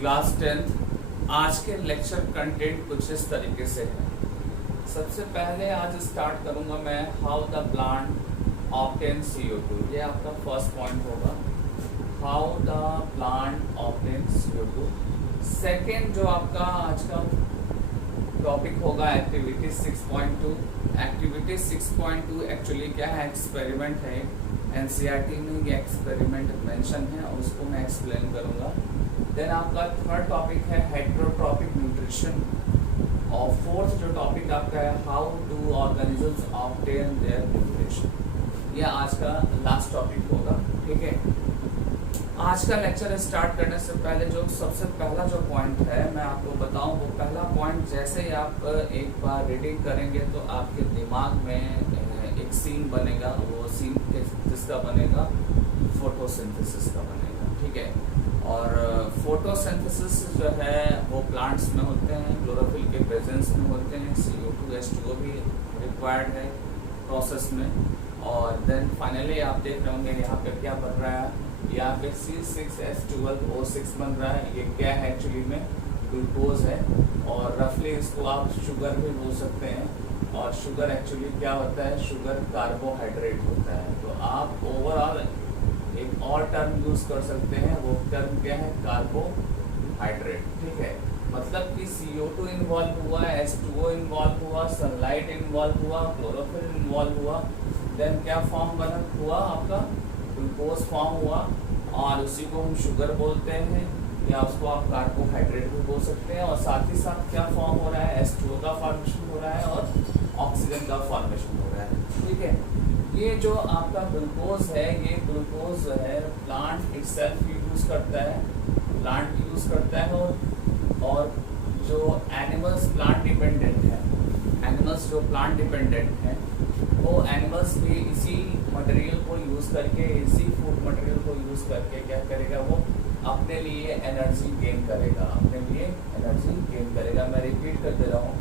Class 10th। आज के lecture content कुछ इस तरीके से है। सबसे पहले आज स्टार्ट करूंगा मैं how the plant obtain CO2। ये आपका फर्स्ट पॉइंट होगा, how the plant obtain CO2। Second जो आपका आज का टॉपिक होगा एक्टिविटी 6.2। एक्टिविटी 6.2 एक्चुअली क्या है, एक्सपेरिमेंट है। NCERT में ये एक्सपेरिमेंट मेंशन है और उसको मैं एक्सप्लेन करूंगा। देन आपका थर्ड टॉपिक है हेटेरोट्रॉपिक न्यूट्रिशन और फोर्थ जो टॉपिक आपका है how do organisms obtain their nutrition. ये आज का लास्ट टॉपिक होगा, ठीक है। आज का लेक्चर स्टार्ट करने से पहले जो सबसे पहला जो पॉइंट है मैं आपको बताऊं, वो पहला पॉइंट जैसे ही आप एक बार रीडिंग करेंगे तो आपके दिमाग में एक सीन बनेगा। वो सीन जिसका बनेगा फोटोसिंथेसिस का बनेगा, ठीक है। और फोटोसिंथेसिस जो है वो प्लांट्स में होते हैं, क्लोरोफिल के प्रेजेंस में होते हैं। CO2 H2O भी रिक्वायर्ड है प्रोसेस में। और देन फाइनली आप देख रहे होंगे यहाँ पे क्या बन रहा है, यहाँ पे C6H12O6 बन रहा है। ये क्या है, एक्चुअली में ग्लूकोज है और रफली इसको आप शुगर भी बोल सकते हैं। और शुगर एक्चुअली क्या होता है, शुगर कार्बोहाइड्रेट होता है। तो आप ओवरऑल एक और टर्म यूज कर सकते हैं, वो टर्म क्या है, कार्बोहाइड्रेट, ठीक है। मतलब कि CO2 इन्वॉल्व हुआ, H2O इन्वॉल्व हुआ, सनलाइट इन्वॉल्व हुआ, क्लोरोफिल इन्वॉल्व हुआ। देन क्या फॉर्म बना हुआ आपका, ग्लूकोज फॉर्म हुआ और उसी को हम शुगर बोलते हैं या उसको आप कार्बोहाइड्रेट भी बोल सकते हैं। और साथ ही साथ क्या फॉर्म हो रहा है, H2O का फॉर्मेशन हो रहा है और ऑक्सीजन का फॉर्मेशन हो रहा है, ठीक है। ये जो आपका ग्लूकोज है, ये ग्लूकोज जो है प्लांट इटसेल्फ यूज करता है, प्लांट यूज करता है। और जो एनिमल्स प्लांट डिपेंडेंट है, एनिमल्स जो प्लांट डिपेंडेंट हैं वो एनिमल्स भी इसी मटेरियल को यूज़ करके, इसी फूड मटेरियल को यूज़ करके क्या करेगा, वो अपने लिए एनर्जी गेन करेगा, अपने लिए एनर्जी गेन करेगा। मैं रिपीट कर दे रहा हूँ,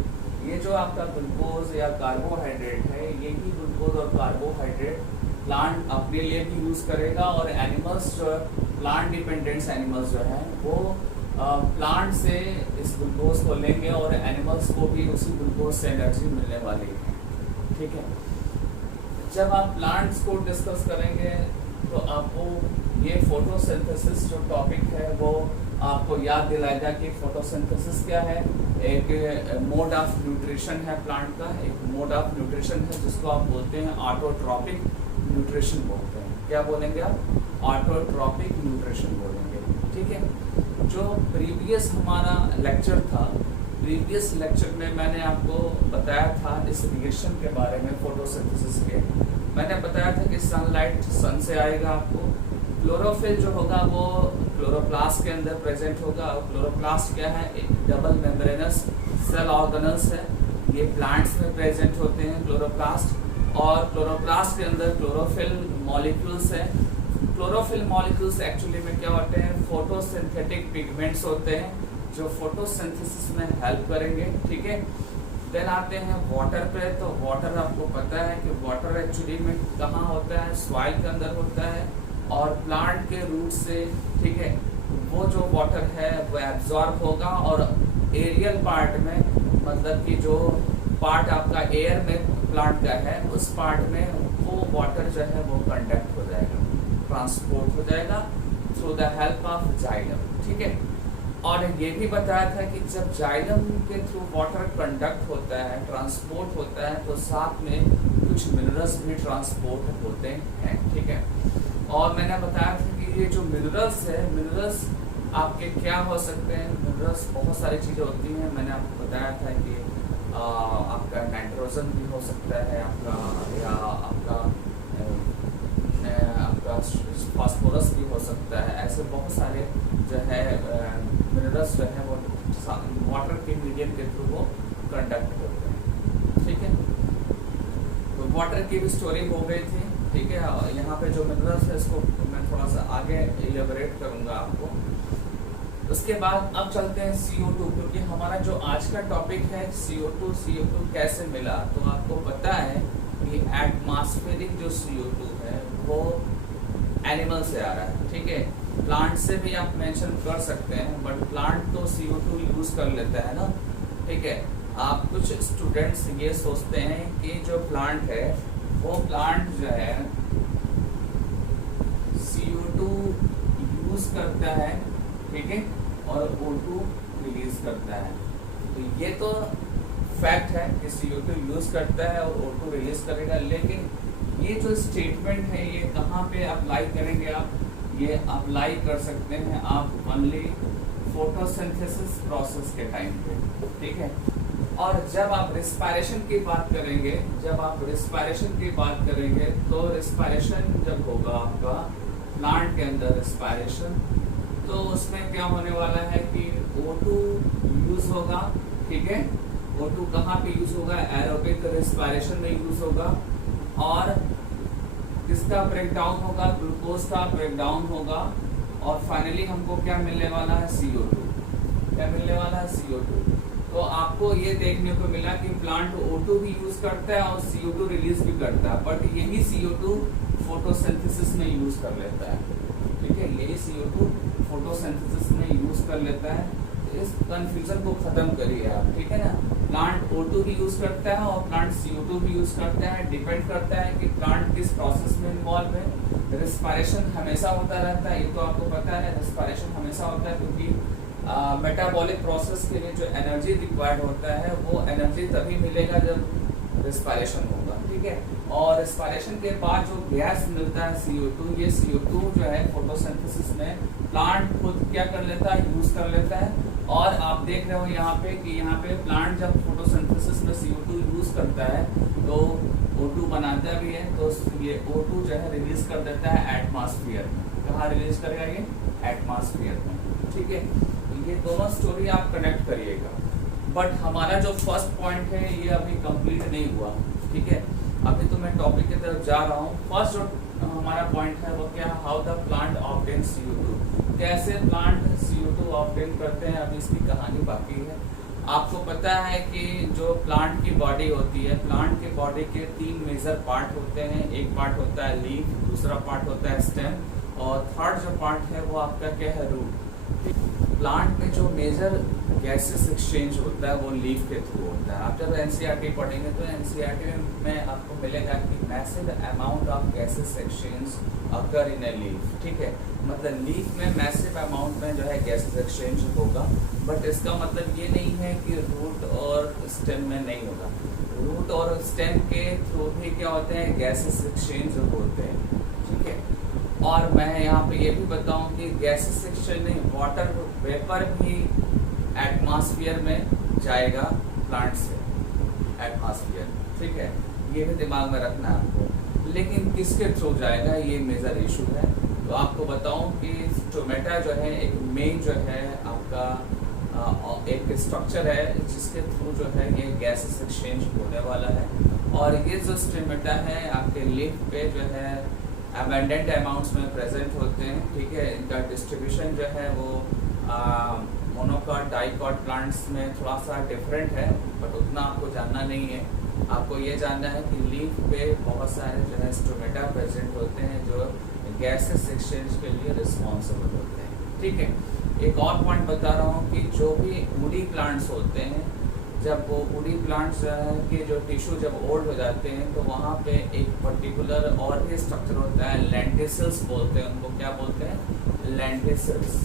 ये जो आपका ग्लूकोज या कार्बोहाइड्रेट है, यही ग्लूकोज और कार्बोहाइड्रेट प्लांट अपने लिए भी यूज़ करेगा। और एनिमल्स जो प्लांट डिपेंडेंट्स एनिमल्स जो हैं वो प्लांट से इस ग्लूकोज को लेंगे और एनिमल्स को भी उसी ग्लूकोज से एनर्जी मिलने वाली है, ठीक है। जब आप प्लांट्स को डिस्कस करेंगे तो आपको ये फोटोसिंथेसिस जो टॉपिक है वो आपको याद दिलाएगा कि फोटोसिंथेसिस क्या है। एक मोड ऑफ न्यूट्रिशन है प्लांट का, एक मोड ऑफ न्यूट्रिशन है जिसको आप बोलते हैं ऑटोट्रॉपिक न्यूट्रिशन बोलते हैं। क्या बोलेंगे आप, ऑटोट्रॉपिक न्यूट्रिशन बोलेंगे, ठीक है। जो प्रीवियस हमारा लेक्चर था, प्रीवियस लेक्चर में मैंने आपको बताया था इस रिएक्शन के बारे में, फोटोसिंथेसिस के। मैंने बताया था कि सनलाइट सन से आएगा आपको, क्लोरोफिल जो होगा वो क्लोरोप्लास्ट के अंदर प्रेजेंट होगा। और क्लोरोप्लास्ट क्या है, एक डबल मेम्ब्रेनस सेल ऑर्गेनल्स है, ये प्लांट्स में प्रेजेंट होते हैं क्लोरोप्लास्ट। और क्लोरोप्लास्ट के अंदर क्लोरोफिल मॉलिक्यूल्स है। क्लोरोफिल मॉलिक्यूल्स एक्चुअली में क्या होते हैं, फोटोसिंथेटिक पिगमेंट्स होते हैं जो फोटोसिंथेसिस में हेल्प करेंगे, ठीक है। देन आते हैं वाटर पे। तो वाटर आपको पता है कि वाटर एक्चुअली में कहाँ होता है, सॉइल के अंदर होता है और प्लांट के रूट से, ठीक है, वो जो वाटर है वो एब्जॉर्ब होगा और एरियल पार्ट में, मतलब कि जो पार्ट आपका एयर में प्लांट का है उस पार्ट में वो वाटर जो है वो कंडक्ट हो जाएगा, ट्रांसपोर्ट हो जाएगा through the help of xylem, ठीक है। और ये भी बताया था कि जब जाइलम के थ्रू वाटर कंडक्ट होता है, ट्रांसपोर्ट होता है, तो साथ में कुछ मिनरल्स भी ट्रांसपोर्ट होते हैं, ठीक है। और मैंने बताया था कि ये जो मिनरल्स है, मिनरल्स आपके क्या हो सकते हैं, मिनरल्स बहुत सारी चीज़ें होती हैं। मैंने आपको बताया था कि आपका नाइट्रोजन भी हो सकता है आपका, या आपका फास्फोरस भी हो सकता है। ऐसे बहुत सारे जो है मिनरल्स जो है वो वाटर के मीडियम के थ्रू वो कंडक्ट होते हैं, ठीक है। तो वाटर की भी स्टोरी हो गई थी, ठीक है। यहाँ पे जो मिनरल्स है इसको मैं थोड़ा सा आगे इलेबोरेट करूँगा आपको। उसके बाद अब चलते हैं CO2, क्योंकि हमारा जो आज का टॉपिक है CO2 कैसे मिला। तो आपको पता है कि एटमॉस्फेरिक जो CO2 है वो एनिमल से आ रहा है, ठीक है। प्लांट से भी आप मेंशन कर सकते हैं, बट प्लांट तो CO2 यूज कर लेता है ना, ठीक है। आप कुछ स्टूडेंट्स ये सोचते हैं कि जो प्लांट है वो प्लांट जो है CO2 यूज करता है, ठीक है, और O2 रिलीज करता है। तो ये तो फैक्ट है कि CO2 यूज करता है और O2 रिलीज करेगा, लेकिन ये जो स्टेटमेंट है ये कहाँ पे अप्लाई करेंगे आप? ये अप्लाई कर सकते हैं आप ओनली फोटोसिंथेसिस प्रोसेस के टाइम पे, ठीक है। और जब आप रिस्पायरेशन की बात करेंगे, तो रिस्पायरेशन जब होगा आपका प्लांट के अंदर रिस्पायरेशन, तो उसमें क्या होने वाला है कि O2 यूज होगा, ठीक है। O2 कहाँ पे यूज होगा? एरोबिक रिस्पायरेशन में यूज होगा, और किसका ब्रेकडाउन होगा? ग्लूकोज का ब्रेकडाउन होगा, और फाइनली हमको क्या मिलने वाला है? CO2। क्या मिलने वाला है? CO2। तो आपको ये देखने को मिला कि प्लांट O2 भी यूज करता है और CO2 रिलीज भी करता है, बट यही CO2 फोटोसिंथेसिस में यूज कर लेता है, ठीक है। यही CO2 फोटोसिंथेसिस में यूज कर लेता है। तो इस कंफ्यूजन को खत्म करिए आप, ठीक है ना। प्लांट O2 भी यूज करता है और प्लांट CO2 भी यूज करता है। डिपेंड करता है कि प्लांट किस प्रोसेस में इन्वॉल्व है। रिस्पायरेशन हमेशा होता रहता है, ये तो आपको पता है। रिस्पायरेशन हमेशा होता है क्योंकि मेटाबॉलिक प्रोसेस के लिए जो एनर्जी रिक्वायर्ड होता है वो एनर्जी तभी मिलेगा जब रिस्पायरेशन होगा, ठीक है। और रिस्पायरेशन के बाद जो गैस मिलता है CO2, ये CO2 जो है फोटोसिंथेसिस में प्लांट खुद क्या कर लेता है? यूज कर लेता है। और आप देख रहे हो यहाँ पे कि यहाँ पे प्लांट जब फोटोसिंथेसिस में CO2 यूज करता है तो O2 बनाता भी है, तो ये O2 जो है रिलीज कर देता है एटमॉस्फेयर में। कहाँ रिलीज करेगा? ये एटमॉस्फेयर में, ठीक है। ये दोनों स्टोरी आप कनेक्ट करिएगा। बट हमारा जो फर्स्ट पॉइंट है ये अभी कंप्लीट नहीं हुआ, ठीक है। अभी तो मैं टॉपिक की तरफ जा रहा हूँ। फर्स्ट जो हमारा पॉइंट है वो क्या? How the plant obtain CO2। कैसे प्लांट CO2 ऑब्टेन करते हैं, अभी इसकी कहानी बाकी है। आपको पता है कि जो प्लांट की बॉडी होती है, प्लांट की बॉडी के 3 मेजर पार्ट होते हैं। एक पार्ट होता है लीफ, दूसरा पार्ट होता है स्टेम, और थर्ड जो पार्ट है वो आपका क्या है? रूट। प्लांट में जो मेजर गैसेस एक्सचेंज होता है वो लीफ के थ्रू होता है। आप जब NCERT पढ़ेंगे तो NCERT में आपको मिलेगा कि massive amount of gases exchange occur in a leaf, ठीक है। मतलब लीफ में मैसिव अमाउंट में जो है गैसेस एक्सचेंज होगा, बट इसका मतलब ये नहीं है कि रूट और स्टेम में नहीं होगा। रूट और स्टेम के थ्रू भी क्या होते हैं? गैसेस एक्सचेंज होते हैं, ठीक है। और मैं यहाँ पे ये भी बताऊं कि गैसेस एक्सचेंज नहीं, वाटर वेपर भी एटमॉस्फेयर में जाएगा प्लांट से एटमॉस्फेयर, ठीक है। ये भी दिमाग में रखना है आपको। लेकिन किसके थ्रू जाएगा, ये मेजर इशू है। तो आपको बताऊं कि स्टोमेटा जो है एक मेन जो है आपका एक स्ट्रक्चर है जिसके थ्रू जो है ये गैसेस एक्सचेंज होने वाला है। और ये जो स्टोमेटा है आपके लीफ पे जो है अबंडेंट अमाउंट्स में प्रेजेंट होते हैं, ठीक है। इनका डिस्ट्रीब्यूशन जो है वो मोनोकॉट डाइकॉट प्लांट्स में थोड़ा सा डिफरेंट है, बट उतना आपको जानना नहीं है। आपको ये जानना है कि लीफ पे बहुत सारे जो है स्टोमेटा प्रेजेंट होते हैं जो गैसेस एक्सचेंज के लिए रिस्पॉन्सिबल होते हैं, ठीक है। एक और पॉइंट बता रहा हूँ कि जो भी वुडी प्लांट्स होते हैं, जब वो वुडी प्लांट्स के जो टिश्यू जब ओल्ड हो जाते हैं तो वहाँ पे एक पर्टिकुलर और भी स्ट्रक्चर होता है, लेंटिसल्स बोलते हैं उनको। क्या बोलते हैं? लेंटिसल्स,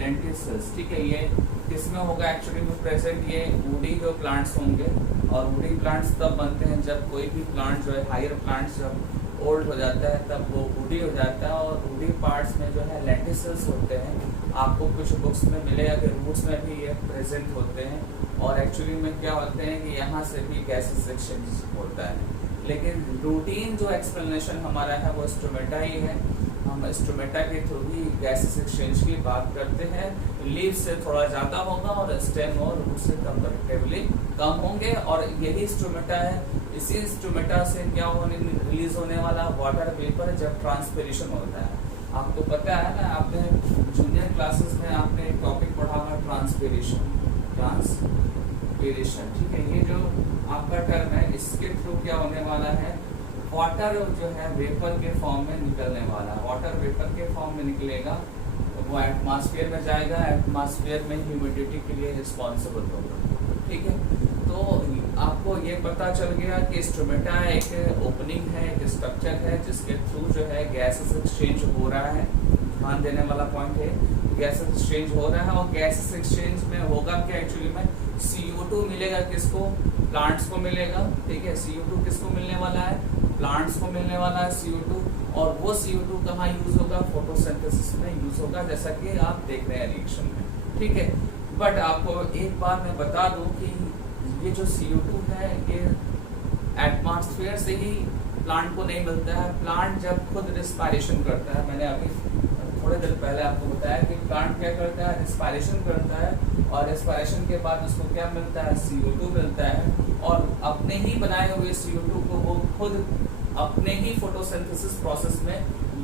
लेंटिसल्स, ठीक है। ये किसमें होगा एक्चुअली में प्रेजेंट? ये वुडी जो प्लांट्स होंगे, और वुडी प्लांट्स तब बनते हैं जब कोई भी प्लांट जो है हायर प्लांट्स जब ओल्ड हो जाता है तब वो वुडी हो जाता है, और वुडी पार्ट्स में जो है लेंटिसल्स होते हैं। आपको कुछ बुक्स में मिलेगा कि रूट्स में भी ये प्रेजेंट होते हैं, और एक्चुअली में क्या होते हैं कि यहाँ से भी गैसेस एक्सचेंज होता है। लेकिन रूटीन जो एक्सप्लेनेशन हमारा है वो स्टोमेटा ही है। हम स्टोमेटा के थ्रू ही गैसेस एक्सचेंज की बात करते हैं। लीफ से थोड़ा ज़्यादा होगा और स्टेम और रूट से कंपैरेटिवली कम होंगे, और यही स्टोमेटा है। इसी स्टोमेटा से क्या होने रिलीज होने वाला वाटर वेपर जब ट्रांसपिरेशन होता है। आपको पता है ना, आपने जूनियर क्लासेस में आपने एक टॉपिक पढ़ा होगा ट्रांसपिरेशन, ट्रांसपिरेशन, ठीक है। ये जो आपका टर्म है इसके थ्रू क्या होने वाला है? वाटर जो है वेपर के फॉर्म में निकलने वाला है। वाटर वेपर के फॉर्म में निकलेगा तो वो एटमॉस्फेयर में जाएगा, एटमॉस्फेयर में ह्यूमिडिटी के लिए रिस्पॉन्सिबल होगा। ठीक है, तो आपको ये पता चल गया कि स्ट्रोमेटा एक ओपनिंग है, एक स्ट्रक्चर है जिसके थ्रू जो है गैसेस एक्सचेंज हो रहा है। ध्यान देने वाला पॉइंट है, गैसेस एक्सचेंज हो रहा है और गैसेस एक्सचेंज में होगा क्या, एक्चुअली में CO2 मिलेगा किसको, प्लांट्स को मिलेगा। ठीक है, CO2 किसको मिलने वाला है, प्लांट्स को मिलने वाला है CO2, और वो CO2 कहाँ यूज होगा, फोटोसिंथेसिस में यूज होगा, जैसा कि आप देख रहे हैं रिएक्शन में। ठीक है, बट आपको एक बार मैं बता दूं कि ये जो CO2 है ये एटमॉस्फेयर से ही प्लांट को नहीं मिलता है। प्लांट जब खुद रिस्पायरेशन करता है, मैंने अभी थोड़े देर पहले आपको बताया कि प्लांट क्या करता है, रिस्पायरेशन करता है, और रिस्पायरेशन के बाद उसको क्या मिलता है, CO2 मिलता है, और अपने ही बनाए हुए CO2 को वो खुद अपने ही फोटोसिंथेसिस प्रोसेस में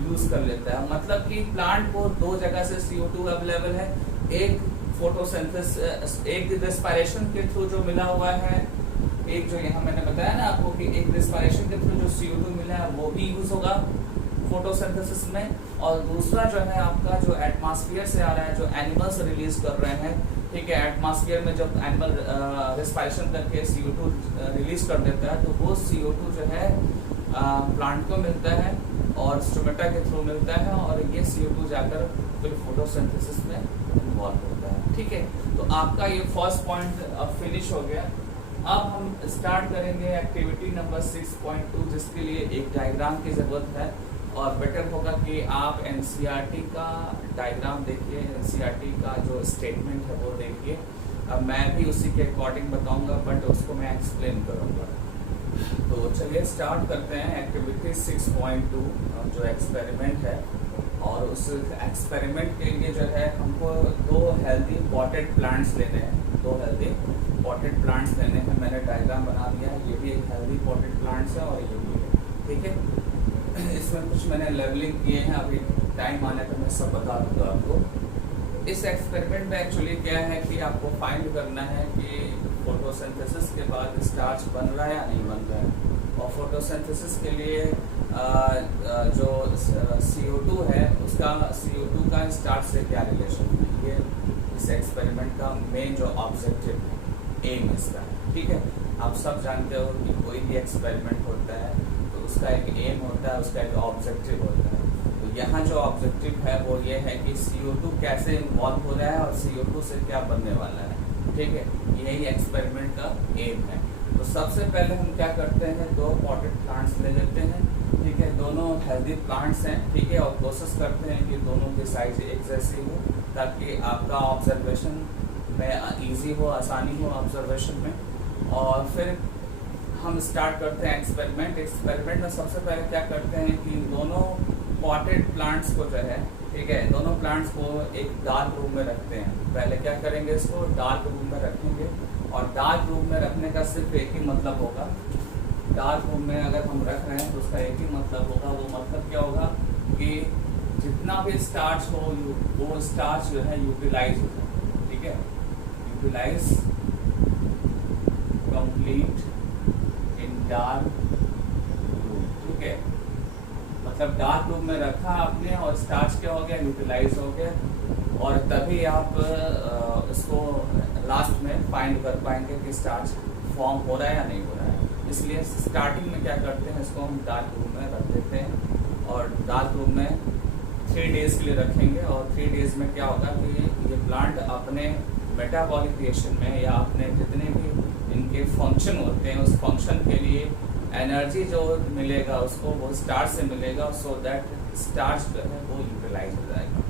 यूज कर लेता है। मतलब कि प्लांट को दो जगह से CO2 अवेलेबल है, एक फोटोसिंथेसिस, एक रिस्पायरेशन के थ्रू जो मिला हुआ है, एक जो यहाँ मैंने बताया ना आपको कि एक रिस्पायरेशन के थ्रू जो CO2 मिला है वो भी यूज होगा फोटोसिंथेसिस में, और दूसरा जो है आपका जो एटमॉस्फेयर से आ रहा है, जो एनिमल्स रिलीज कर रहे हैं। ठीक है, एटमॉस्फेयर में जब एनिमल रिस्पायरेशन करके CO2 रिलीज कर देता है तो वो CO2 जो है प्लांट को मिलता है और स्ट्रोमेटा के थ्रू मिलता है, और ये CO2 जाकर फिर फोटोसिंथेसिस में इन्वॉल्व होता है। ठीक है, तो आपका ये फर्स्ट पॉइंट अब फिनिश हो गया। अब हम स्टार्ट करेंगे एक्टिविटी नंबर 6.2, जिसके लिए एक डायग्राम की जरूरत है, और बेटर होगा कि आप NCERT का डायग्राम देखिए, NCERT का जो स्टेटमेंट है वो देखिए। अब मैं भी उसी के अकॉर्डिंग बताऊंगा, बट उसको मैं एक्सप्लेन करूंगा। तो चलिए स्टार्ट करते हैं एक्टिविटी 6.2 जो एक्सपेरिमेंट है, और उस एक्सपेरिमेंट के लिए जो है हमको दो हेल्दी पॉटेड प्लांट्स लेने हैं, दो हेल्दी पॉटेड प्लांट्स लेने हैं। मैंने डायग्राम बना दिया है, ये भी एक हेल्दी पॉटेड प्लांट्स है और ये भी है। ठीक है, इसमें कुछ मैंने लेवलिंग किए हैं, अभी टाइम आने पर मैं सब बता दूंगा आपको। इस एक्सपेरिमेंट में एक्चुअली क्या है कि आपको फाइंड करना है कि फोटोसिंथेसिस के बाद स्टार्च बन रहा है या नहीं बन रहा है, और फोटोसिंथेसिस के लिए जो CO2 है उसका CO2 का स्टार्च से क्या रिलेशन है, ये इस एक्सपेरिमेंट का मेन जो ऑब्जेक्टिव है, एम इसका है। ठीक है, आप सब जानते हो कि कोई भी एक्सपेरिमेंट होता है तो उसका एक एम होता है, उसका एक ऑब्जेक्टिव होता है। तो यहाँ जो ऑब्जेक्टिव है वो ये है कि CO2 कैसे इन्वॉल्व हो रहा है और CO2 से क्या बनने वाला है। ठीक है, यही एक्सपेरिमेंट का एम है। तो सबसे पहले हम क्या करते हैं, दो पॉटेड प्लांट्स ले लेते हैं। ठीक है, दोनों हेल्दी प्लांट्स हैं। ठीक है, और कोशिश करते हैं कि दोनों की साइज एक जैसी हो, ताकि आपका ऑब्जर्वेशन में इजी हो, आसानी हो ऑब्जर्वेशन में। और फिर हम स्टार्ट करते हैं एक्सपेरिमेंट। एक्सपेरिमेंट में सबसे पहले क्या करते हैं कि दोनों पॉटेड प्लांट्स को जो है, ठीक है, दोनों प्लांट्स को एक डार्क रूम में रखते हैं। पहले क्या करेंगे, इसको डार्क रूम में रखेंगे, और डार्क रूम में रखने का सिर्फ एक ही मतलब होगा, डार्क रूम में अगर हम रख रहे हैं तो उसका एक ही मतलब होगा। वो मतलब क्या होगा कि जितना भी स्टार्च हो वो स्टार्च जो है यूटिलाइज हो जाए। ठीक है, utilise complete in dark room. ठीक है, मतलब डार्क रूम में रखा आपने और स्टार्च क्या हो गया, यूटिलाइज हो गया, और तभी आप इसको लास्ट में फाइंड कर पाएंगे कि स्टार्च फॉर्म हो रहा है या नहीं हो रहा है। इसलिए स्टार्टिंग में क्या करते हैं, इसको हम डार्क रूम में रख देते हैं, और डार्क रूम में 3 डेज के लिए रखेंगे। और 3 डेज में क्या होगा कि ये प्लांट अपने मेटाबॉलिक रिएक्शन में या अपने जितने भी इनके फंक्शन होते हैं उस फंक्शन के लिए एनर्जी जो मिलेगा उसको वो स्टार्च से मिलेगा, सो दैट स्टार्च जो है वो यूटिलाइज हो जाएगा।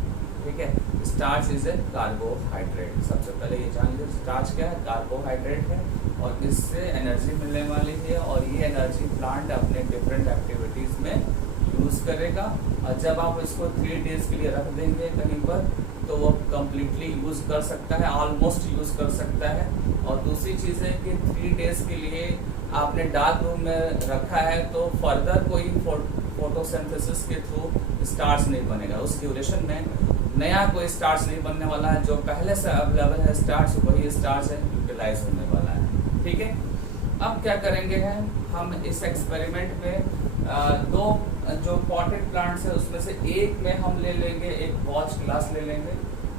ठीक है, स्टार्च इज ए कार्बोहाइड्रेट। सबसे पहले ये जान लीजिए स्टार्च क्या है, कार्बोहाइड्रेट है, और इससे एनर्जी मिलने वाली है, और ये एनर्जी प्लांट अपने डिफरेंट एक्टिविटीज में यूज करेगा। और जब आप इसको 3 डेज के लिए रख देंगे कहीं पर तो वो कम्प्लीटली यूज कर सकता है, ऑलमोस्ट यूज कर सकता है। और दूसरी चीज़ है कि 3 डेज के लिए आपने डार्क रूम में रखा है तो फर्दर कोई फोटोसिंथेसिस के थ्रू स्टार्च नहीं बनेगा। उस ड्यूरेशन में नया कोई स्टार्च नहीं बनने वाला है, जो पहले से अवेलेबल है स्टार्च वही स्टार्च है यूटिलाइज होने वाला है। ठीक है, अब क्या करेंगे हैं हम इस एक्सपेरिमेंट में दो जो पॉटेड प्लांट्स है उसमें से एक में हम ले लेंगे, एक वॉच ग्लास ले लेंगे,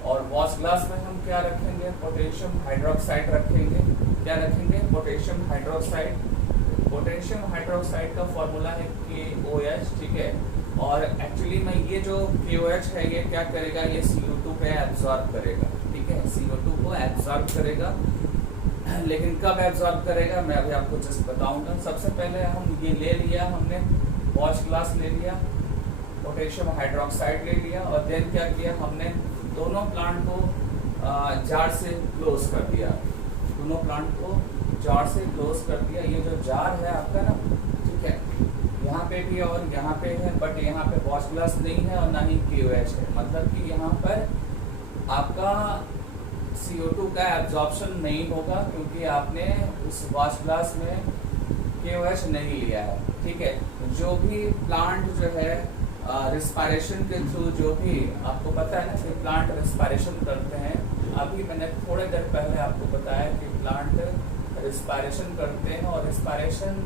और वॉच ग्लास में हम क्या रखेंगे, पोटेशियम हाइड्रोक्साइड रखेंगे। क्या रखेंगे, पोटेशियम हाइड्रोक्साइड। पोटेशियम हाइड्रोक्साइड का फॉर्मूला है KOH, ठीक है। और एक्चुअली में ये जो KOH है ये क्या करेगा, ये CO2 पे एब्जॉर्ब करेगा, ठीक है, CO2 को एब्जॉर्ब करेगा। लेकिन कब एब्जॉर्ब करेगा मैं अभी आपको जस्ट बताऊंगा। सबसे पहले हम ये ले लिया, हमने वॉच ग्लास ले लिया, पोटेशियम हाइड्रोक्साइड ले लिया, और देन क्या किया हमने, दोनों प्लांट को जार से क्लोज कर दिया। दोनों प्लांट को जार से क्लोज कर दिया। ये जो जार है आपका ना, ठीक है, यहाँ पे भी और यहाँ पे है, बट यहाँ पे वॉच ग्लास नहीं है और ना ही KOH है, मतलब कि यहाँ पर आपका CO2 का एब्जॉर्प्शन नहीं होगा, क्योंकि आपने उस वॉच ग्लास में KOH नहीं लिया है, ठीक है। जो भी प्लांट जो है रिस्पायरेशन के थ्रू, जो भी आपको पता है ना कि प्लांट रिस्पायरेशन करते हैं, अभी मैंने थोड़े देर पहले आपको बताया कि प्लांट रिस्पायरेशन करते हैं, और रिस्पायरेशन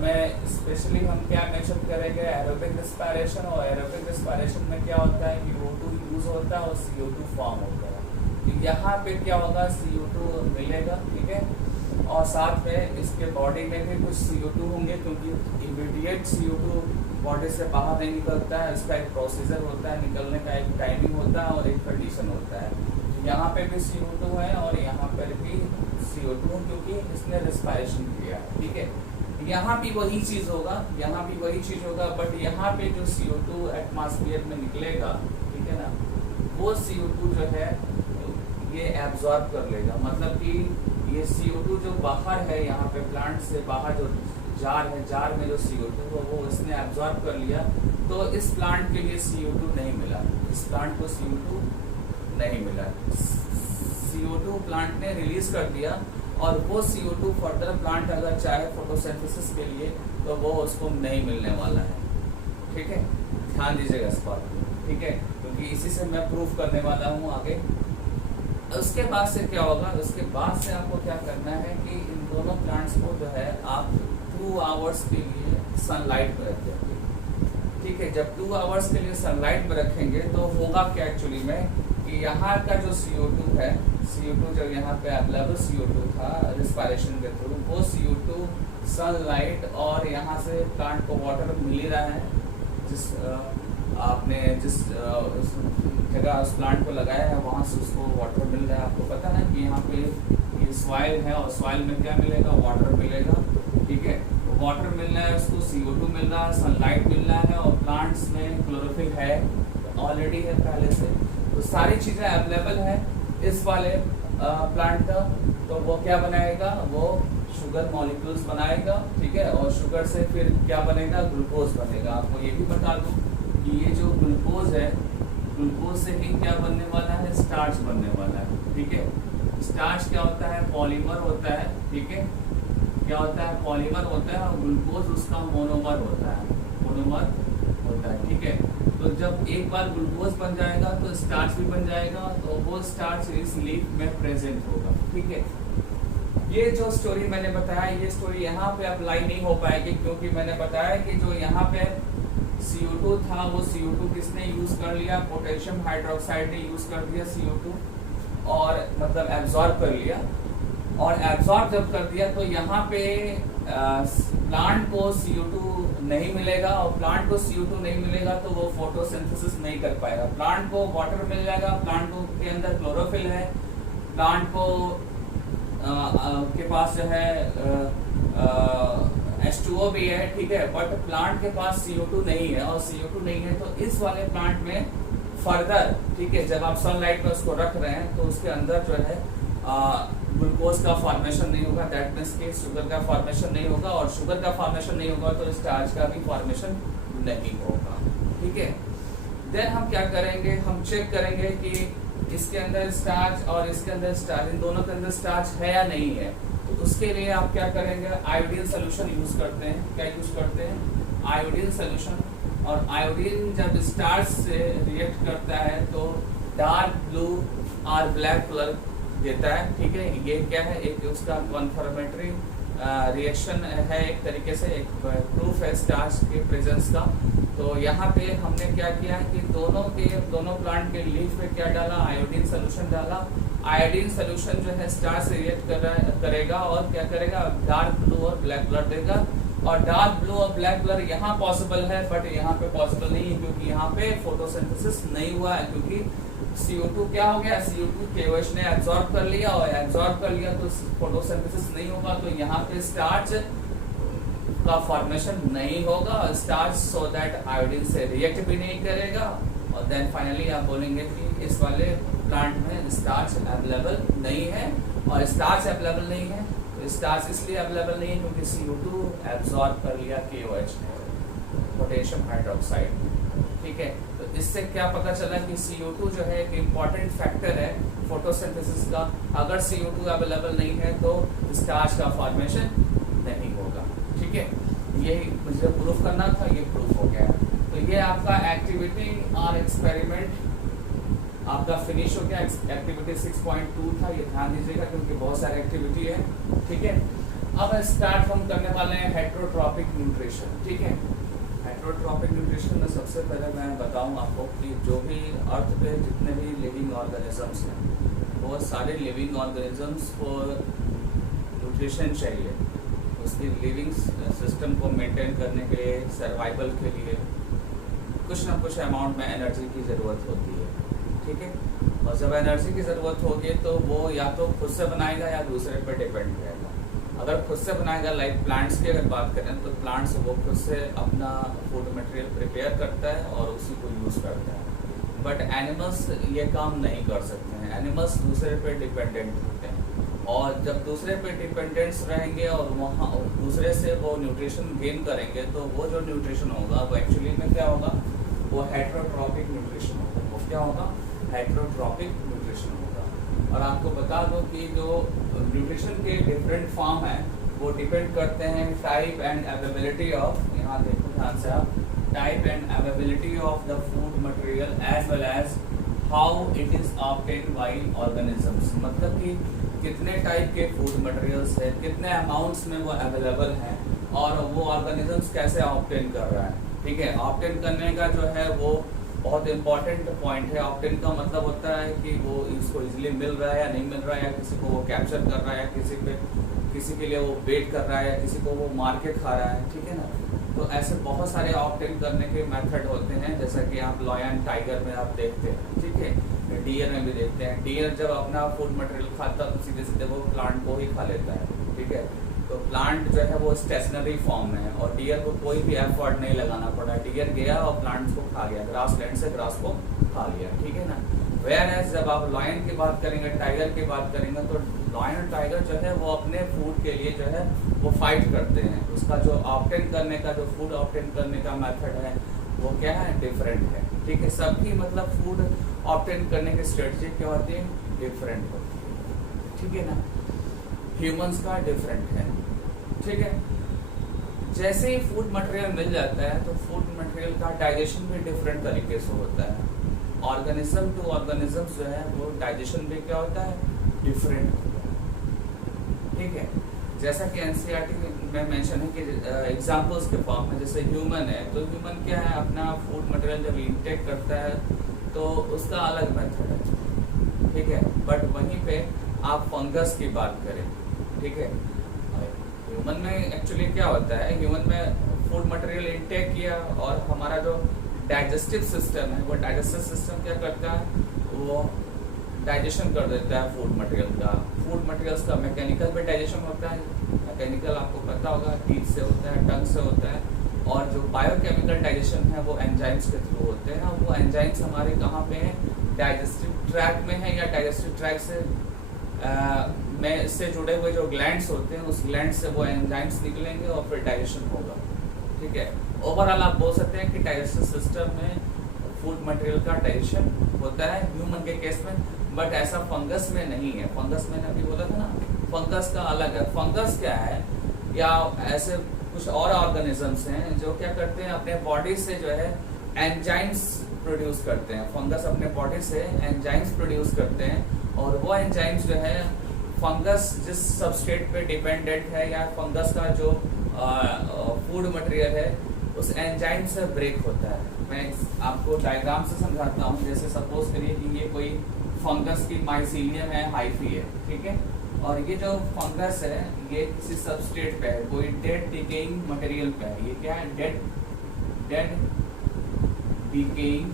में स्पेशली हम क्या मेंशन करेंगे, एरोबिक रिस्पायरेशन। और एरोबिक रिस्पायरेशन में क्या होता है कि O2 यूज होता है और CO2 फॉर्म होता है। तो यहाँ पे क्या होगा, CO2 मिलेगा, ठीक है, और साथ में इसके बॉडी में भी कुछ CO2 होंगे, क्योंकि इमीडिएट CO2 बॉडी से बाहर नहीं निकलता है, इसका एक प्रोसीजर होता है, निकलने का एक टाइमिंग होता है और एक कंडीशन होता है। यहाँ पे भी CO2 है और यहाँ पर भी CO2, क्योंकि इसने रिस्पायरेशन किया है, ठीक है। यहाँ भी वही चीज होगा, यहाँ भी वही चीज होगा, बट यहाँ पे जो CO2 एटमॉस्फेयर में निकलेगा, ठीक है ना, वो CO2 जो है ये एब्जॉर्ब कर लेगा। मतलब कि ये CO2 जो बाहर है, यहाँ पे प्लांट से बाहर जो जार है, जार में जो CO2 है वो इसने एब्जॉर्ब कर लिया। तो इस प्लांट के लिए CO2 नहीं मिला, इस प्लांट को CO2 नहीं मिला, CO2 प्लांट ने रिलीज कर दिया, और वो CO2 फर्दर प्लांट अगर चाहे फोटोसिंथेसिस के लिए तो वो उसको नहीं मिलने वाला है, ठीक है। ध्यान दीजिएगा इस बात को, ठीक है, क्योंकि इसी से मैं प्रूफ करने वाला हूँ आगे। उसके बाद से क्या होगा, उसके बाद से आपको क्या करना है कि इन दोनों प्लांट्स को जो है आप 2 आवर्स के लिए सनलाइट में रख देंगे, ठीक है। जब 2 आवर्स के लिए सनलाइट में रखेंगे तो होगा क्या एक्चुअली में कि यहाँ का जो CO2 है, CO2 जो यहाँ पे अवेलेबल CO2 था रिस्पायरेशन के थ्रू, वो CO2 सनलाइट और यहाँ से प्लांट को वाटर मिल ही रहा है, आपने जिस जगह उस प्लांट को लगाया है वहाँ से उसको वाटर मिल रहा है। आपको पता है कि यहाँ पे ये सॉइल है और सॉइल में क्या मिलेगा, वाटर मिलेगा, ठीक है। वाटर मिल रहा है, उसको CO2 मिल रहा है, सनलाइट मिल रहा है, और प्लांट्स में क्लोरोफिल है ऑलरेडी है पहले से, तो सारी चीज़ें अवेलेबल है इस वाले प्लांट का। तो वो क्या बनाएगा, वो शुगर मॉलिक्यूल्स बनाएगा, ठीक है, और शुगर से फिर क्या बनेगा, ग्लूकोज बनेगा। आपको ये भी बता दूं कि ये जो ग्लूकोज है, ग्लूकोज से ही क्या बनने वाला है, स्टार्च बनने वाला है, ठीक है। स्टार्च क्या होता है, पॉलीमर होता है, ठीक है, क्या होता है, पॉलीमर होता है, और ग्लूकोज उसका मोनोमर होता है, मोनोमर होता है, ठीक है। तो जब एक बार ग्लूकोज बन जाएगा तो स्टार्च भी बन जाएगा, तो वो स्टार्च इस लीफ में प्रेजेंट होगा, ठीक है। ये जो स्टोरी मैंने बताया, ये स्टोरी यहाँ पे अप्लाई नहीं हो पाएगी, क्योंकि मैंने बताया कि जो यहाँ पे CO2 था वो CO2 किसने यूज कर लिया, पोटेशियम हाइड्रोक्साइड ने यूज कर दिया CO2, और मतलब एब्जॉर्ब कर लिया, और एब्जॉर्ब जब कर दिया तो यहाँ पे प्लांट को CO2 नहीं मिलेगा, और प्लांट को CO2 नहीं मिलेगा तो वो फोटोसिंथेसिस नहीं कर पाएगा। प्लांट को वाटर मिल जाएगा, प्लांट को के अंदर क्लोरोफिल है, प्लांट को के पास जो है H2O भी है, ठीक है, बट प्लांट के पास CO2 नहीं है, और CO2 नहीं है तो इस वाले प्लांट में फर्दर, ठीक है, जब आप सनलाइट में उसको रख रहे हैं तो उसके अंदर जो है ग्लूकोज का फॉर्मेशन नहीं होगा, दैट मीन्स कि शुगर का फॉर्मेशन नहीं होगा, और शुगर का फॉर्मेशन नहीं होगा तो स्टार्च का भी फॉर्मेशन नहीं होगा, ठीक है। देन हम क्या करेंगे, हम चेक करेंगे कि इसके अंदर स्टार्च और इसके अंदर स्टार्च, इन दोनों के अंदर स्टार्च है या नहीं है। तो उसके लिए आप क्या करेंगे, आयोडीन सोल्यूशन यूज करते हैं। क्या यूज करते हैं, आयोडीन सोल्यूशन। और आयोडीन जब स्टार्च से रिएक्ट करता है तो डार्क ब्लू और ब्लैक कलर देता है, ठीक है। ये क्या है, एक उसका कन्फर्मेटरी रिएक्शन है, एक तरीके से एक प्रूफ है स्टार्च के प्रेजेंस का। तो यहाँ पे हमने क्या किया है कि दोनों प्लांट के लीफ पे क्या डाला, आयोडीन सोल्यूशन डाला। आयोडीन सोल्यूशन जो है स्टार्च से रिएक्ट करेगा और क्या करेगा, डार्क ब्लू और ब्लैक कलर देगा। और डार्क ब्लू और ब्लैक कलर यहाँ पॉसिबल है, बट यहाँ पे पॉसिबल नहीं है क्योंकि यहाँ पे फोटोसिंथेसिस नहीं हुआ है, क्योंकि CO2 क्या हो गया, CO2 KOH ने एब्जॉर्ब कर लिया, और एब्जॉर्ब कर लिया तो फोटोसिंथेसिस नहीं होगा, तो यहाँ पे स्टार्च का फॉर्मेशन नहीं होगा। स्टार्च सो दैट आयोडीन से रिएक्ट भी नहीं करेगा। और देन फाइनली आप बोलेंगे कि इस वाले प्लांट में स्टार्च अवेलेबल नहीं है। और स्टार्च अवेलेबल नहीं है तो स्टार्च इसलिए अवेलेबल नहीं है क्योंकि CO2 एब्जॉर्ब कर लिया KOH ने, पोटेशियम हाइड्रोक्साइड। ठीक है, तो इससे क्या पता चला कि CO2 जो है एक इम्पॉर्टेंट फैक्टर है फोटोसिंथेसिस का। अगर CO2 अवेलेबल नहीं है तो स्टार्च का फॉर्मेशन नहीं होगा। ठीक है, यही मुझे प्रूफ करना था, ये प्रूफ हो गया। तो ये आपका एक्टिविटी और एक्सपेरिमेंट आपका फिनिश हो गया। एक्टिविटी 6.2 था, ये ध्यान दीजिएगा क्योंकि बहुत सारी एक्टिविटी है। ठीक है, अब स्टार्ट हम करने वाले हैं हेटेरोट्रॉपिक न्यूट्रिशन। ठीक है, हेटेरोट्रॉपिक न्यूट्रिशन में सबसे पहले मैं बताऊं आपको कि जो भी अर्थ पे जितने भी लिविंग ऑर्गेनिजम्स हैं, वो सारे लिविंग ऑर्गेनिजम्स को न्यूट्रिशन चाहिए उसकी लिविंग सिस्टम को मेंटेन करने के लिए, सर्वाइवल के लिए कुछ ना कुछ अमाउंट में एनर्जी की ज़रूरत होती है। ठीक है, और जब एनर्जी की ज़रूरत होगी तो वो या तो खुद से बनाएगा या दूसरे पर डिपेंड रहेगा। अगर खुद से बनाएगा, लाइक प्लांट्स की अगर बात करें तो प्लांट्स वो खुद से अपना फूड मटेरियल प्रिपेयर करता है और उसी को यूज़ करता है। बट एनिमल्स ये काम नहीं कर सकते हैं, एनिमल्स दूसरे पे डिपेंडेंट होते हैं। और जब दूसरे पे डिपेंडेंट्स रहेंगे और वहाँ दूसरे से वो न्यूट्रिशन गेन करेंगे तो वो जो न्यूट्रिशन होगा वो एक्चुअली में क्या होगा, वो हेटेरोट्रॉपिक न्यूट्रिशन होगा। वो क्या होगा, हेटेरोट्रॉपिक न्यूट्रिशन होगा। और आपको बता दो कि जो न्यूट्रिशन के डिफरेंट फॉर्म हैं वो डिपेंड करते हैं टाइप एंड अवेलेबिलिटी ऑफ, यहाँ देखो ध्यान से आप, type and availability of the food material as well as how it is obtained by organisms. मतलब कि कितने टाइप के फूड मटेरियल्स है, कितने अमाउंट्स में वो अवेलेबल हैं और वो ऑर्गेनिजम्स कैसे ऑब्टेन कर रहा है। ठीक है, ऑब्टेन करने का जो है वो बहुत इंपॉर्टेंट पॉइंट है। ऑब्टेन का मतलब होता है कि वो इसको इजीली मिल रहा है या नहीं मिल रहा है, या किसी को वो कैप्चर कर रहा है, किसी के लिए वो वेट कर रहा है, या किसी को वो मार के खा रहा है। ठीक है ना, तो ऐसे बहुत सारे ऑब्टेन करने के मेथड होते हैं, जैसा कि आप लॉयन टाइगर में आप देखते हैं। ठीक है, डियर में भी देखते हैं। डियर जब अपना फूड मटेरियल खाता है तो सीधे सीधे वो प्लांट को ही खा लेता है। ठीक है, तो प्लांट जो है वो स्टेशनरी फॉर्म में है और डियर को कोई भी एफर्ट नहीं लगाना पड़ा। डियर गया और प्लांट्स को खा गया, ग्रास लैंड से ग्रास को खा लिया। ठीक है ना, वेयर एज जब आप लॉयन की बात करेंगे, टाइगर की बात करेंगे, तो लॉयन और टाइगर जो है वो अपने फूड के लिए जो है वो फाइट करते हैं। उसका जो ऑब्टेन करने का, जो फूड ऑब्टेन करने का मेथड है वो क्या है, डिफरेंट है। ठीक है, सबकी मतलब फूड ऑब्टेन करने की स्ट्रेटजी क्या होती है, डिफरेंट होती है। ठीक है ना, ह्यूमंस का डिफरेंट है। ठीक है, जैसे ही फूड मटेरियल मिल जाता है तो फूड मटेरियल का डाइजेशन भी डिफरेंट तरीके से होता है। ऑर्गेनिज्म टू ऑर्गेनिज्म जो है वो डाइजेशन भी क्या होता है, डिफरेंट होता है। ठीक है, जैसा कि एनसीईआरटी में मेंशन है कि एग्जांपल्स के फॉर्म में, जैसे ह्यूमन है तो ह्यूमन क्या है, अपना फूड मटेरियल जब इंटेक करता है तो उसका अलग मेथड है। ठीक है, बट वहीं पे आप फंगस की बात करें, ठीक है, ह्यूमन में एक्चुअली क्या होता है, ह्यूमन में फूड मटेरियल इंटेक किया और हमारा जो डाइजेस्टिव सिस्टम है वो डाइजेस्टिव सिस्टम क्या करता है, वो डाइजेशन कर देता है फूड मटेरियल का। फूड मटेरियल्स का मैकेनिकल भी डाइजेशन होता है। मैकेनिकल आपको पता होगा टीथ से होता है, टंग से होता है, और जो बायोकेमिकल डाइजेशन है वो एंजाइम्स के थ्रू होते हैं। वो एंजाइम्स हमारे कहाँ पे हैं, डाइजेस्टिव ट्रैक्ट में है, या डाइजेस्टिव ट्रैक्ट से में इससे जुड़े हुए जो ग्लैंड्स होते हैं उस ग्लैंड से वो एंजाइम्स निकलेंगे और फिर डाइजेशन होगा। ठीक है, ओवरऑल आप बोल सकते हैं कि डाइजेस्टिव सिस्टम में फूड मटेरियल का डाइजेशन होता है ह्यूमन के केस में, बट ऐसा फंगस में नहीं है। फंगस मैंने अभी बोला था ना, फंगस का अलग है। फंगस क्या है, या ऐसे कुछ और ऑर्गेनिजम्स हैं जो क्या करते हैं, अपने बॉडी से जो है एंजाइम्स प्रोड्यूस करते हैं। फंगस अपने बॉडी से एंजाइम्स प्रोड्यूस करते हैं और वो एंजाइम्स जो है फंगस जिस सबस्ट्रेट पे डिपेंडेंट है या फंगस का जो फूड मटेरियल है उस एंजाइम से ब्रेक होता है। मैं आपको डायग्राम से समझाता हूँ। जैसे सपोज करिए कि ये कोई फंगस की माइसीलियम है, हाइफी है, ठीक है, और ये जो फंगस है ये किसी सबस्ट्रेट पे है, कोई डेड डिकेइंग मटेरियल पे है। ये क्या है? डेड डिकेइंग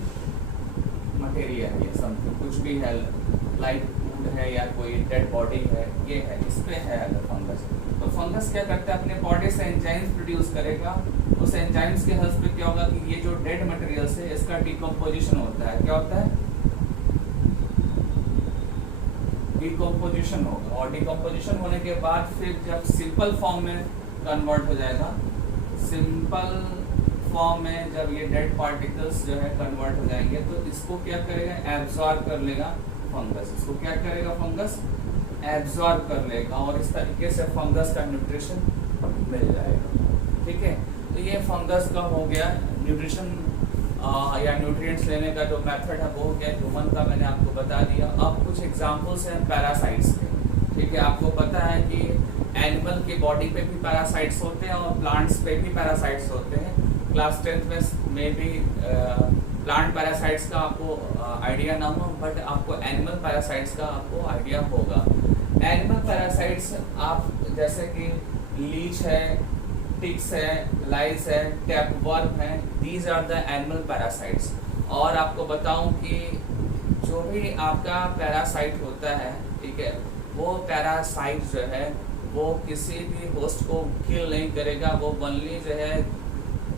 मटेरियल है, ये समथिंग कुछ भी है, लाइक फूड है या कोई डेड बॉडी है, ये है, इस पे है अगर फंगस। तो फंगस क्या करता है? अपने बॉडी से एंजाइम्स प्रोड्यूस करेगा। उस एंजाइम्स के हेल्प पे क्या होगा कि ये जो डेड मटेरियल्स है इसका डिकम्पोजिशन होता है। क्या होता है? डिकम्पोजिशन होगा, और डिकम्पोजिशन होने के बाद फिर जब सिंपल फॉर्म में कन्वर्ट हो जाएगा, सिंपल फॉर्म में जब ये डेड पार्टिकल्स जो है कन्वर्ट हो जाएंगे तो इसको क्या करेगा? एब्जॉर्ब कर लेगा फंगस। इसको क्या करेगा? फंगस एब्जॉर्ब कर लेगा और इस तरीके से फंगस का न्यूट्रिशन मिल जाएगा। ठीक है, तो ये फंगस का हो गया न्यूट्रिशन या न्यूट्रिएंट्स लेने का जो मेथड है वो हो गया। ह्यूमन का मैंने आपको बता दिया। अब कुछ एग्जांपल्स हैं पैरासाइट्स के। ठीक है, आपको पता है कि एनिमल की बॉडी पे भी पैरासाइट्स होते हैं और प्लांट्स पे भी पैरासाइट्स होते हैं। क्लास 10th में भी प्लांट पैरासाइट्स का आपको आइडिया ना हो, बट आपको एनिमल पैरासाइट्स का आपको आइडिया होगा। एनिमल पैरासाइट्स आप जैसे कि लीच है, टिक्स है, लाइस है, टैपवर्म है, these are the animal parasites. और आपको बताऊं कि जो भी आपका पैरासाइट होता है, ठीक है, वो पैरासाइट जो है वो किसी भी होस्ट को किल नहीं करेगा। वो ओनली जो है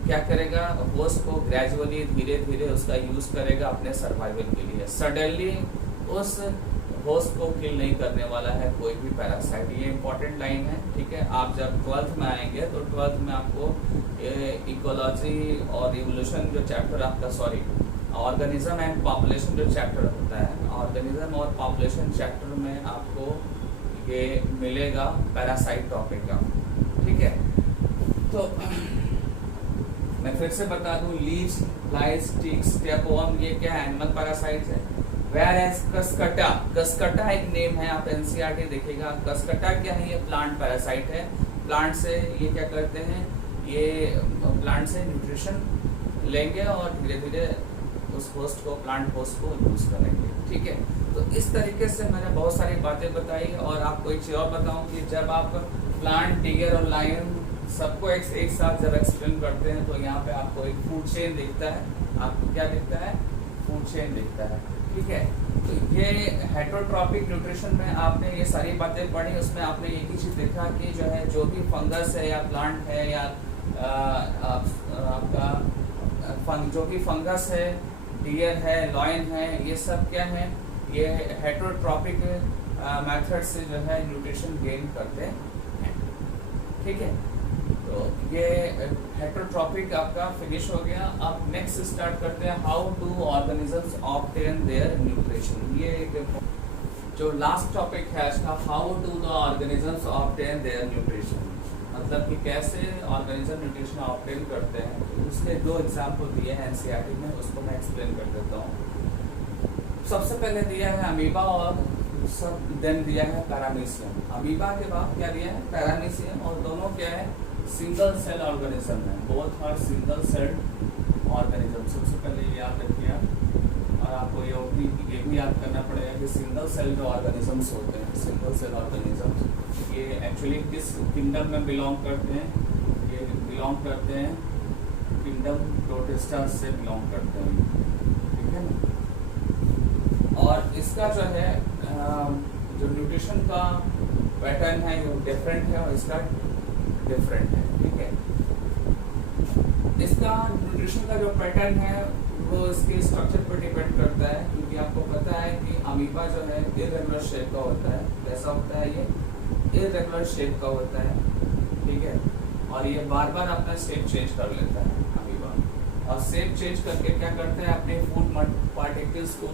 क्या करेगा? होस्ट को ग्रेजुअली धीरे धीरे उसका यूज करेगा अपने सर्वाइवल के लिए। सडनली उस होस्ट को किल नहीं करने वाला है कोई भी पैरासाइट। ये इंपॉर्टेंट लाइन है। ठीक है, आप जब 12th में आएंगे तो 12th में आपको इकोलॉजी और इवोल्यूशन जो चैप्टर आपका ऑर्गेनिज्म एंड पॉपुलेशन जो चैप्टर होता है, ऑर्गेनिज्म और पॉपुलेशन चैप्टर में आपको ये मिलेगा पैरासाइट टॉपिक का। ठीक है, तो मैं फिर से बता दूं, लीच, लाइस, टिक्स, टैपवर्म ये क्या है? एनिमल पैरासाइट्स है। वेयर एज कसकटा एक नेम है, आप एनसीईआरटी देखिएगा। कसकटा क्या है? ये प्लांट पैरासाइट है। प्लांट से ये क्या करते हैं? ये प्लांट से न्यूट्रिशन लेंगे और धीरे धीरे उस होस्ट को, प्लांट होस्ट को यूज करेंगे। ठीक है, तो इस तरीके से मैंने बहुत सारी बातें बताई। और आपको एक चीज और बताऊं कि जब आप प्लांट, टिगर और लायन सबको एक साथ जब एक्सप्लेन करते हैं तो यहाँ पे आपको एक फूड चेन दिखता है। आपको क्या दिखता है? फूड चेन दिखता है। ठीक है, तो ये हेटरोट्रॉपिक न्यूट्रिशन में आपने ये सारी बातें पढ़ी। उसमें आपने एक ही चीज देखा कि जो है जो भी फंगस है या प्लांट है या आपका जो भी फंगस है, डियर है, लॉयन है, ये सब क्या है? ये हेटरोट्रॉपिक मेथड से जो है न्यूट्रिशन गेन करते हैं। ठीक है, तो ये हेटरोट्रॉपिक आपका फिनिश हो गया। अब नेक्स्ट स्टार्ट करते हैं, how do organisms obtain their nutrition. ये एक जो लास्ट टॉपिक है इसका, how do the organisms obtain their nutrition, मतलब कि कैसे ऑर्गेनिज्म न्यूट्रिशन ऑब्टेन करते हैं। उसके दो एग्जाम्पल दिए हैं एनसीईआरटी में, उसको मैं एक्सप्लेन कर देता हूँ। सबसे पहले दिया है अमीबा और सब देन दिया है पैरामीशियम। अमीबा के बाद क्या दिया है? पैरामीशियम। और दोनों क्या है? सिंगल सेल ऑर्गेनिज्म है। Both are single cell organism. सबसे पहले ये याद रखिए और आपको ये भी याद करना पड़ेगा कि सिंगल सेल जो ऑर्गेनिजम्स होते हैं, सिंगल सेल ऑर्गेनिजम्स, ये एक्चुअली किस किंगडम में बिलोंग करते हैं? ये बिलोंग करते हैं किंगडम प्रोटिस्टा से बिलोंग करते हैं। ठीक है ना? और इसका जो है जो न्यूट्रिशन का पैटर्न है वो डिफरेंट है और इसका डिफरेंट है। ठीक है, इसका न्यूट्रिशन का जो पैटर्न है वो इसके स्ट्रक्चर पर डिपेंड करता है, क्योंकि आपको पता है कि अमीबा जो है इर्रेगुलर शेप का होता है। कैसा होता है? ये इर्रेगुलर शेप का होता है। ठीक है, और ये बार बार अपना शेप चेंज कर लेता है अमीबा, और शेप चेंज करके क्या करता है? अपने फूड पार्टिकल्स को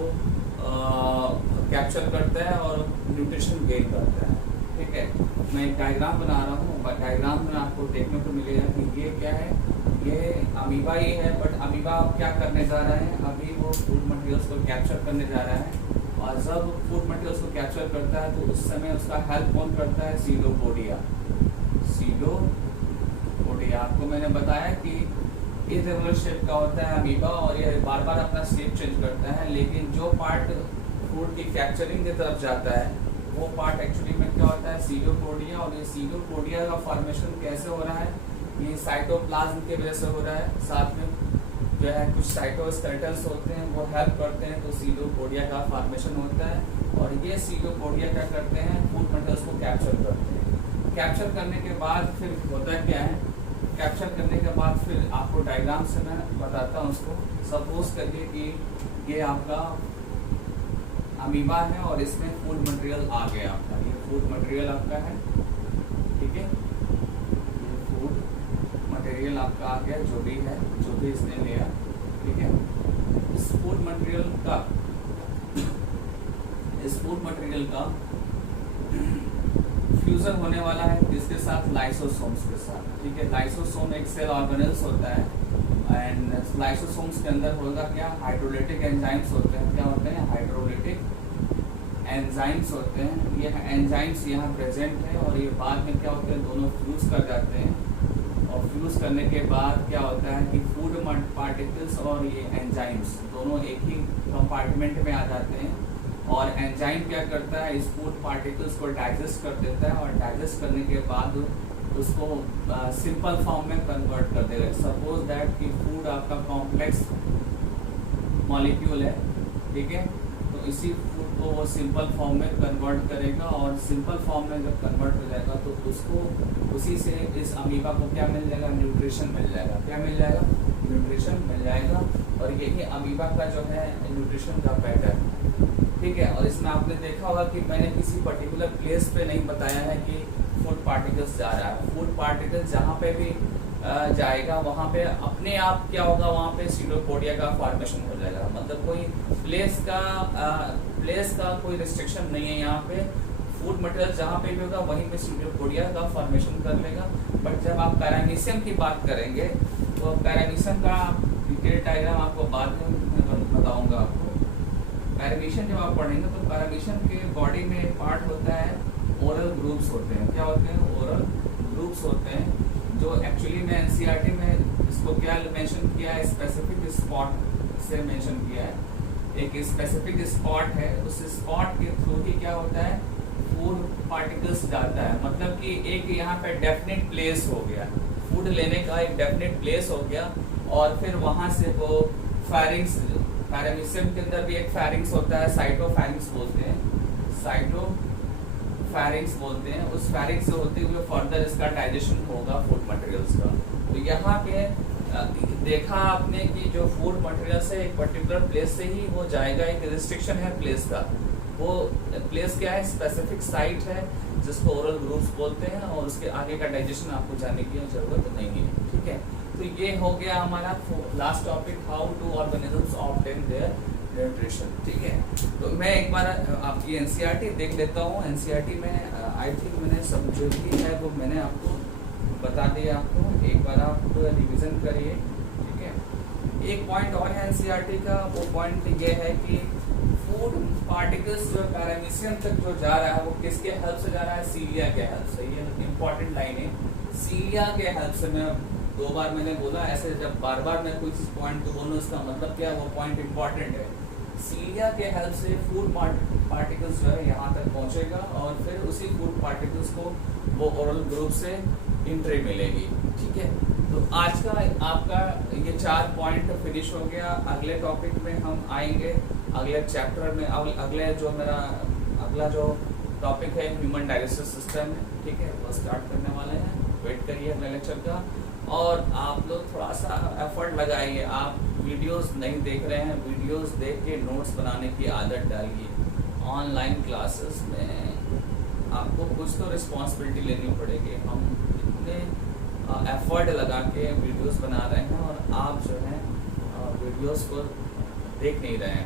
कैप्चर करता है और न्यूट्रिशन गेन करता है। ठीक है, मैं एक डायग्राम बना रहा हूँ, डायग्राम में आपको देखने को मिलेगा कि ये क्या है? ये अमीबा ही है, बट अमीबा क्या करने जा रहा है? अभी वो फूड मटेरियल्स को कैप्चर करने जा रहा है और जब फूड मटेरियल्स को कैप्चर करता है तो उस समय उसका हेल्प कौन करता है? सीडोपोडिया। सीडोपोडिया आपको मैंने बताया कि इरेगुलर शेप का होता है अमीबा और ये बार बार अपना शेप चेंज करता है, लेकिन जो पार्ट फूड की कैप्चरिंग की तरफ जाता है वो पार्ट एक्चुअली में क्या होता है? सीडोपोडिया। और ये सीडोपोडिया का फॉर्मेशन कैसे हो रहा है? ये साइटोप्लाज्म की वजह से हो रहा है। साथ में जो है कुछ साइटोस्केलेटन्स होते हैं वो हेल्प करते हैं, तो सीडोपोडिया का फॉर्मेशन होता है। और ये सीडोपोडिया क्या करते हैं? फूड मटेरियल्स को कैप्चर करते हैं। कैप्चर करने के बाद फिर होता क्या है? कैप्चर करने के बाद फिर आपको डायग्राम से मैं बताता हूँ उसको। सपोज करिए कि ये आपका अमीबा है और इसमें फूड मटेरियल आ गया आपका। ये फूड मटेरियल आपका है, ठीक है, ये फूड मटेरियल आपका आ गया, जो भी है, जो भी इसने लिया, ठीक है। इस फूड मटेरियल का फ्यूजन होने वाला है किसके साथ? लाइसोसोम्स के साथ, ठीक है। लाइसोसोम एक सेल ऑर्गेनेल्स होता है एंड लाइसोसोम्स के अंदर होगा क्या? हाइड्रोलिटिक एंजाइम्स होते हैं। क्या होते हैं? हाइड्रोलिटिक एंजाइम्स होते हैं। ये एंजाइम्स यहाँ प्रेजेंट है और ये बाद में क्या होते हैं? दोनों फ्यूज कर जाते हैं और फ्यूज करने के बाद क्या होता है कि फूड पार्टिकल्स और ये एंजाइम्स दोनों एक ही कंपार्टमेंट में आ जाते हैं। और एंजाइम क्या करता है? इस फूड पार्टिकल्स को डाइजेस्ट कर देता है और डाइजेस्ट करने के बाद उसको सिंपल फॉर्म में कन्वर्ट कर देगा। सपोज दैट कि फूड आपका कॉम्प्लेक्स मॉलिक्यूल है, ठीक है, तो इसी फूड को वो सिंपल फॉर्म में कन्वर्ट करेगा और सिंपल फॉर्म में जब कन्वर्ट हो जाएगा तो उसको उसी से इस अमीबा को क्या मिल जाएगा? न्यूट्रिशन मिल जाएगा। क्या मिल जाएगा? न्यूट्रिशन मिल जाएगा। और यही अमीबा का जो है न्यूट्रिशन का पैटर्न, ठीक है। और इसमें आपने देखा होगा कि मैंने किसी पर्टिकुलर प्लेस पे नहीं बताया है कि फूड पार्टिकल्स जा रहा है। फूड पार्टिकल्स जहाँ पे भी जाएगा वहाँ पे अपने आप क्या होगा? वहाँ पे सीडोपोडिया का फॉर्मेशन हो जाएगा। मतलब कोई प्लेस का कोई रिस्ट्रिक्शन नहीं है यहाँ पे। फूड मटेरियल जहाँ पे भी होगा वहीं पे सीडोपोडिया का फॉर्मेशन कर लेगा। बट जब आप पैरामीशियम की बात करेंगे तो पैरामीशियम का डिटेल डायग्राम आपको बाद में बताऊंगा आपको। पैरामीशियम जब आप पढ़ेंगे तो पैरामीशियम के बॉडी में एक पार्ट होता है, ओरल ग्रुप्स होते हैं। क्या होते हैं? ओरल ग्रुप्स होते हैं, जो एक्चुअली में एनसीईआरटी में इसको क्या मेंशन किया है? स्पेसिफिक स्पॉट से मेंशन किया है। एक स्पेसिफिक स्पॉट है, उस स्पॉट के थ्रू ही क्या होता है? फूड पार्टिकल्स जाता है। मतलब कि एक यहाँ पे डेफिनेट प्लेस हो गया, फूड लेने का एक डेफिनेट प्लेस हो गया और फिर वहाँ से वो फैरिंग्स, पैरामीशियम के अंदर भी एक फैरिंग्स होता है, साइटोफैरिंग्स बोलते हैं, साइटोफैरिंग्स बोलते हैं। उस फैरिंग्स से होते हुए फर्दर इसका डाइजेशन होगा फूड मटेरियल्स का। तो यहाँ पे देखा आपने कि जो फूड मटेरियल्स है एक पर्टिकुलर प्लेस से ही वो जाएगा। एक रिस्ट्रिक्शन है प्लेस का, वो प्लेस क्या है? स्पेसिफिक साइट है जिसको ओरल ग्रुप्स बोलते हैं और उसके आगे का डाइजेशन आपको जानने की जरूरत नहीं है, ठीक है। तो ये हो गया हमारा last topic, how to organisms obtain their nutrition, ठीक है। तो मैं एक बार आपकी एनसीईआरटी देख लेता हूँ। एनसीईआरटी में आई थिंक मैंने सब जो भी है वो मैंने आपको बता दिया। आपको एक बार आप रिवीजन करिए, ठीक है। एक पॉइंट और है एनसीईआरटी का, वो पॉइंट ये है कि फूड पार्टिकल्स जो पैरामीशियम तक जो जा रहा है वो किसके हेल्प से जा रहा है? सीलिया के हेल्प से। ये इंपॉर्टेंट लाइन है, सीलिया के हेल्प से। मैं 2 बार मैंने बोला, ऐसे जब बार बार मैं कोई पॉइंट को बोलूँ इसका मतलब क्या? वो पॉइंट इंपॉर्टेंट है। सीलिया के हेल्प से फूड पार्टिकल्स जो है यहाँ तक पहुँचेगा और फिर उसी फूड पार्टिकल्स को वो ओरल ग्रुप से एंट्री मिलेगी, ठीक है। तो आज का आपका ये 4 पॉइंट फिनिश हो गया। अगले टॉपिक में हम आएंगे, अगले चैप्टर में अगले जो मेरा अगला जो टॉपिक है ह्यूमन डाइजेस्टिव सिस्टम है, ठीक है, वो स्टार्ट करने वाले हैं। वेट करिए अगले लेक्चर का। और आप लोग थोड़ा सा एफर्ट लगाइए। आप वीडियोस नहीं देख रहे हैं, वीडियोस देख के नोट्स बनाने की आदत डालिए। ऑनलाइन क्लासेस में आपको कुछ तो रिस्पॉन्सिबिलिटी लेनी पड़ेगी। हम इतने एफर्ट लगा के वीडियोस बना रहे हैं और आप जो है वीडियोस को देख नहीं रहे हैं।